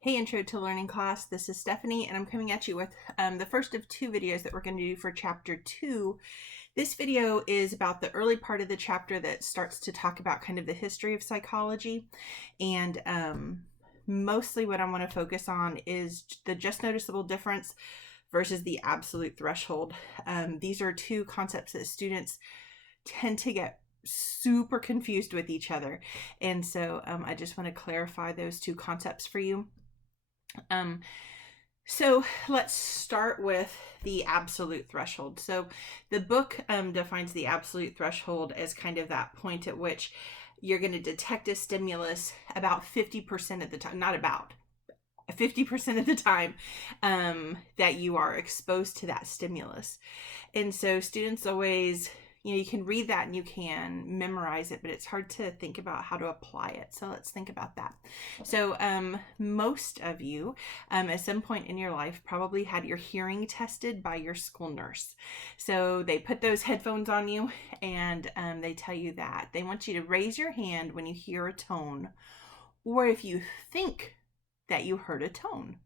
Hey, Intro to Learning class, this is Stephanie, and I'm coming at you with the first of two videos that we're going to do for chapter 2. This video is about the early part of the chapter that starts to talk about kind of the history of psychology, and mostly what I want to focus on is the just noticeable difference versus the absolute threshold. These are two concepts that students tend to get super confused with each other, and so I just want to clarify those two concepts for you. So let's start with the absolute threshold. So the book defines the absolute threshold as kind of that point at which you're going to detect a stimulus about 50% of the time, not about 50% of the time that you are exposed to that stimulus. And so students always, you can read that and you can memorize it, but it's hard to think about how to apply it. So let's think about that. So most of you at some point in your life probably had your hearing tested by your school nurse. So they put those headphones on you and they tell you that they want you to raise your hand when you hear a tone, or if you think that you heard a tone.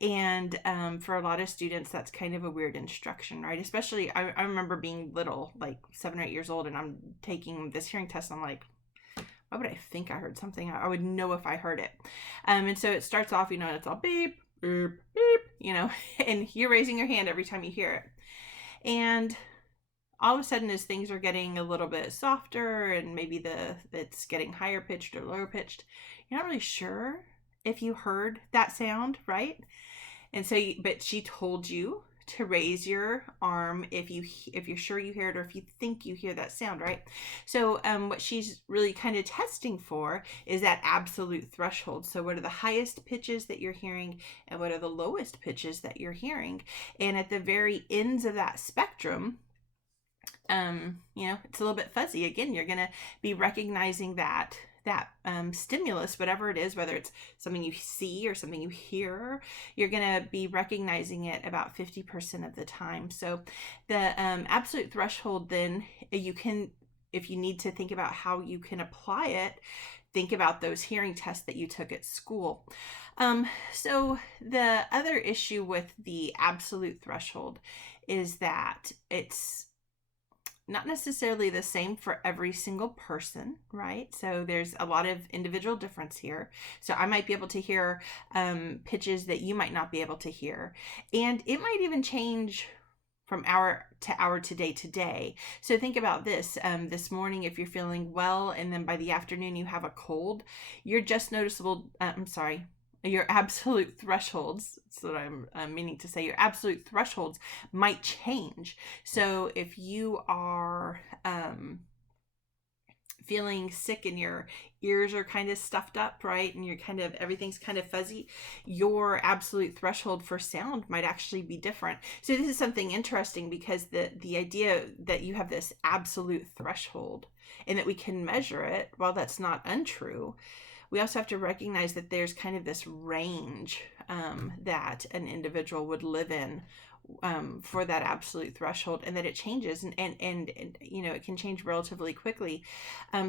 And for a lot of students, that's kind of a weird instruction, right? Especially, I remember being little, like 7 or 8 years old, and I'm taking this hearing test. I'm like, why would I think I heard something? I would know if I heard it. And so it starts off, and it's all beep, beep, beep, and you're raising your hand every time you hear it. And all of a sudden, as things are getting a little bit softer and maybe it's getting higher pitched or lower pitched, you're not really sure if you heard that sound, right? And so, but she told you to raise your arm if you're sure you hear it, or if you think you hear that sound, right? So what she's really kind of testing for is that absolute threshold. So what are the highest pitches that you're hearing, and what are the lowest pitches that you're hearing? And at the very ends of that spectrum, it's a little bit fuzzy. Again, you're going to be recognizing that stimulus, whatever it is, whether it's something you see or something you hear, you're going to be recognizing it about 50% of the time. So the absolute threshold, then you can, if you need to think about how you can apply it, think about those hearing tests that you took at school. So the other issue with the absolute threshold is that it's not necessarily the same for every single person, right? So there's a lot of individual difference here. So I might be able to hear pitches that you might not be able to hear. And it might even change from hour to hour, to day to day. So think about this. This morning, if you're feeling well, and then by the afternoon you have a cold, your absolute thresholds, that's what I'm meaning to say, your absolute thresholds might change. So if you are feeling sick and your ears are kind of stuffed up, right, and everything's kind of fuzzy, your absolute threshold for sound might actually be different. So this is something interesting, because the idea that you have this absolute threshold and that we can measure it, while that's not untrue, we also have to recognize that there's kind of this range that an individual would live in for that absolute threshold, and that it changes, and it can change relatively quickly.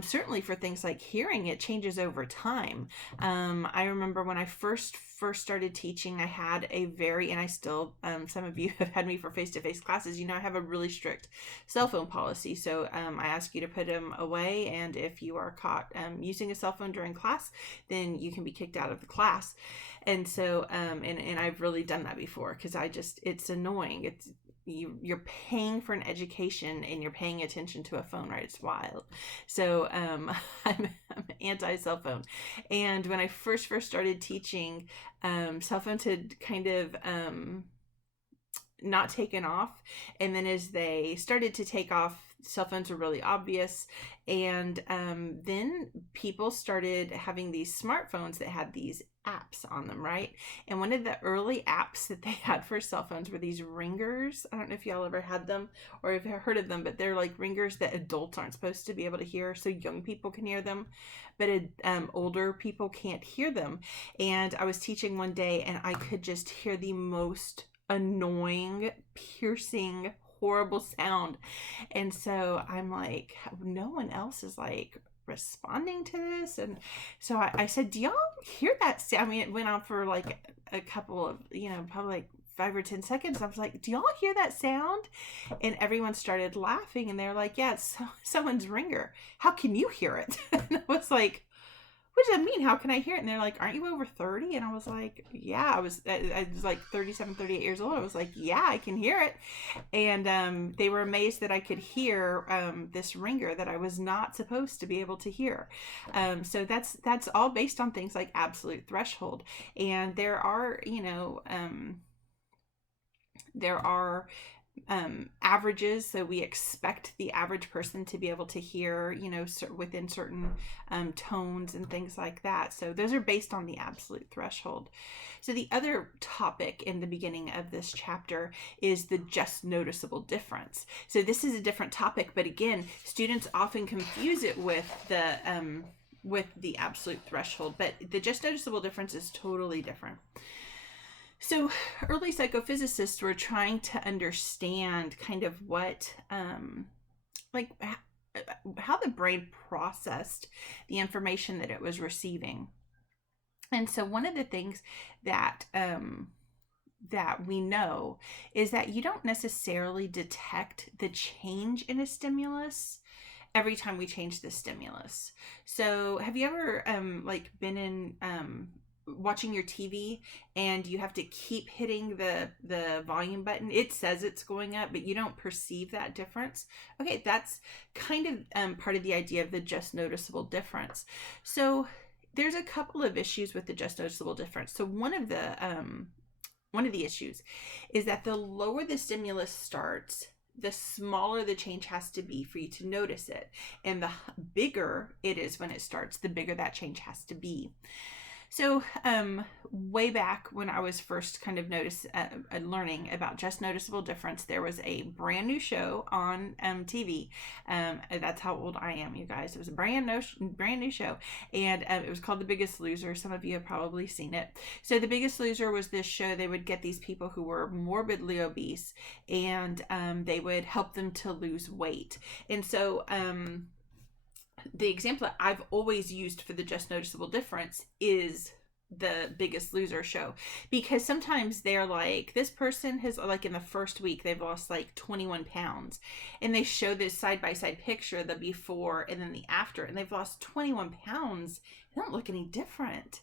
Certainly for things like hearing, it changes over time. I remember when I first started teaching, I had and I still, some of you have had me for face-to-face classes, I have a really strict cell phone policy. So I ask you to put them away, and if you are caught using a cell phone during class, then you can be kicked out of the class. And so and I've really done that before, because it's annoying. You're paying for an education and you're paying attention to a phone, right? It's wild. So I'm anti cell phone. And when I first started teaching, cell phones had kind of not taken off, and then as they started to take off, cell phones were really obvious. And then people started having these smartphones that had these apps on them, right? And one of the early apps that they had for cell phones were these ringers. I don't know if y'all ever had them or if you've heard of them, but they're like ringers that adults aren't supposed to be able to hear, so young people can hear them, but older people can't hear them. And I was teaching one day, and I could just hear the most annoying, piercing, horrible sound. And so I'm like, no one else is like responding to this? And so I said, do y'all hear that sound? I mean, it went on for like a couple of, probably like 5 or 10 seconds. I was like, do y'all hear that sound? And everyone started laughing, and they're like, yeah, it's someone's ringer. How can you hear it? And I was like, what does that mean? How can I hear it? And they're like, aren't you over 30? And I was like, yeah, I was like 37, 38 years old. I was like, yeah, I can hear it. And they were amazed that I could hear this ringer that I was not supposed to be able to hear. So that's all based on things like absolute threshold. And there are, averages, so we expect the average person to be able to hear, within certain tones and things like that. So those are based on the absolute threshold. So the other topic in the beginning of this chapter is the just noticeable difference. So this is a different topic, but again, students often confuse it with the absolute threshold, but the just noticeable difference is totally different. So early psychophysicists were trying to understand kind of what, how the brain processed the information that it was receiving. And so one of the things that we know is that you don't necessarily detect the change in a stimulus every time we change the stimulus. So have you ever been in watching your TV and you have to keep hitting the volume button? It says it's going up, but you don't perceive that difference. Okay, that's kind of part of the idea of the just noticeable difference. So there's a couple of issues with the just noticeable difference. So one of the issues is that the lower the stimulus starts, the smaller the change has to be for you to notice it. And the bigger it is when it starts, the bigger that change has to be. So way back when I was first kind of learning about just noticeable difference, there was a brand new show on TV. That's how old I am, you guys. It was a brand new show, and it was called The Biggest Loser. Some of you have probably seen it. So The Biggest Loser was this show. They would get these people who were morbidly obese, and they would help them to lose weight. And so the example that I've always used for the just noticeable difference is The Biggest Loser show, because sometimes they're like, this person has, like, in the first week they've lost like 21 pounds, and they show this side-by-side picture, the before and then the after, and they've lost 21 pounds. They don't look any different.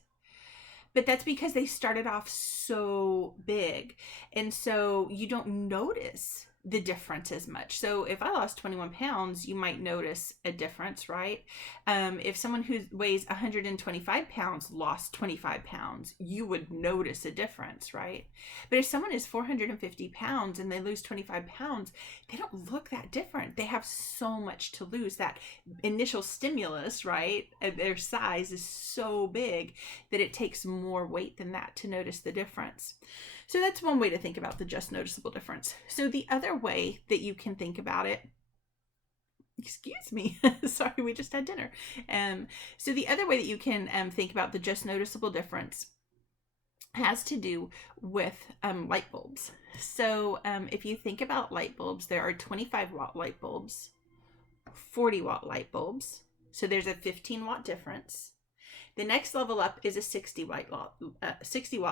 But that's because they started off so big, and so you don't notice the difference as much. So if I lost 21 pounds, you might notice a difference, right? If someone who weighs 125 pounds lost 25 pounds, you would notice a difference, right? But if someone is 450 pounds and they lose 25 pounds, they don't look that different. They have so much to lose. That initial stimulus, right? Their size is so big that it takes more weight than that to notice the difference. So that's one way to think about the just noticeable difference. So the other way that you can think about it, excuse me, sorry, we just had dinner. So the other way that you can think about the just noticeable difference has to do with light bulbs. So if you think about light bulbs, there are 25 watt light bulbs, 40 watt light bulbs. So there's a 15 watt difference. The next level up is a 60 watt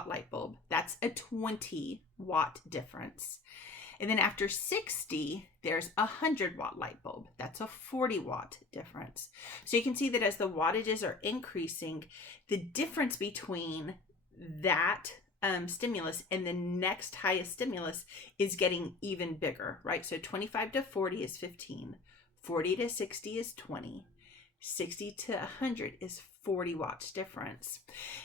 light bulb. That's a 20 watt difference. And then after 60, there's a 100 watt light bulb. That's a 40 watt difference. So you can see that as the wattages are increasing, the difference between that stimulus and the next highest stimulus is getting even bigger, right? So 25 to 40 is 15, 40 to 60 is 20, 60 to 100 is 40 watts difference.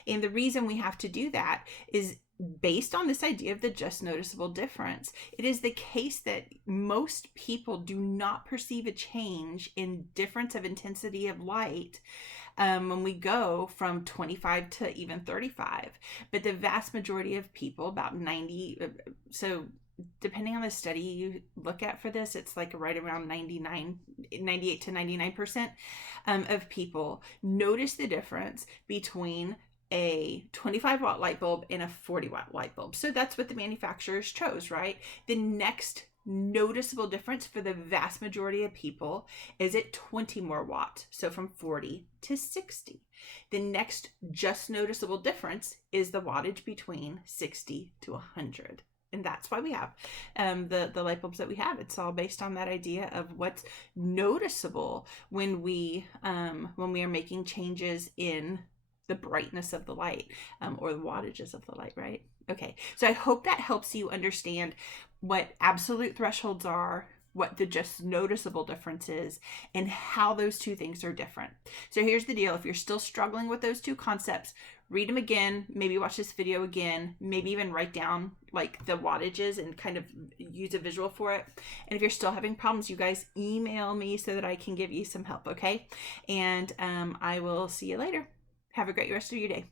And the reason we have to do that is based on this idea of the just noticeable difference. It is the case that most people do not perceive a change in difference of intensity of light when we go from 25 to even 35. But the vast majority of people, about 90, so depending on the study you look at for this, it's like right around 98 to 99% of people notice the difference between a 25 watt light bulb and a 40 watt light bulb. So that's what the manufacturers chose, right? The next noticeable difference for the vast majority of people is at 20 more watts, so from 40 to 60. The next just noticeable difference is the wattage between 60 to 100. And that's why we have the light bulbs that we have. It's all based on that idea of what's noticeable when we are making changes in the brightness of the light, or the wattages of the light, right? Okay, so I hope that helps you understand what absolute thresholds are, what the just noticeable difference is, and how those two things are different. So here's the deal. If you're still struggling with those two concepts, read them again, maybe watch this video again, maybe even write down like the wattages and kind of use a visual for it. And if you're still having problems, you guys email me so that I can give you some help, okay? And I will see you later. Have a great rest of your day.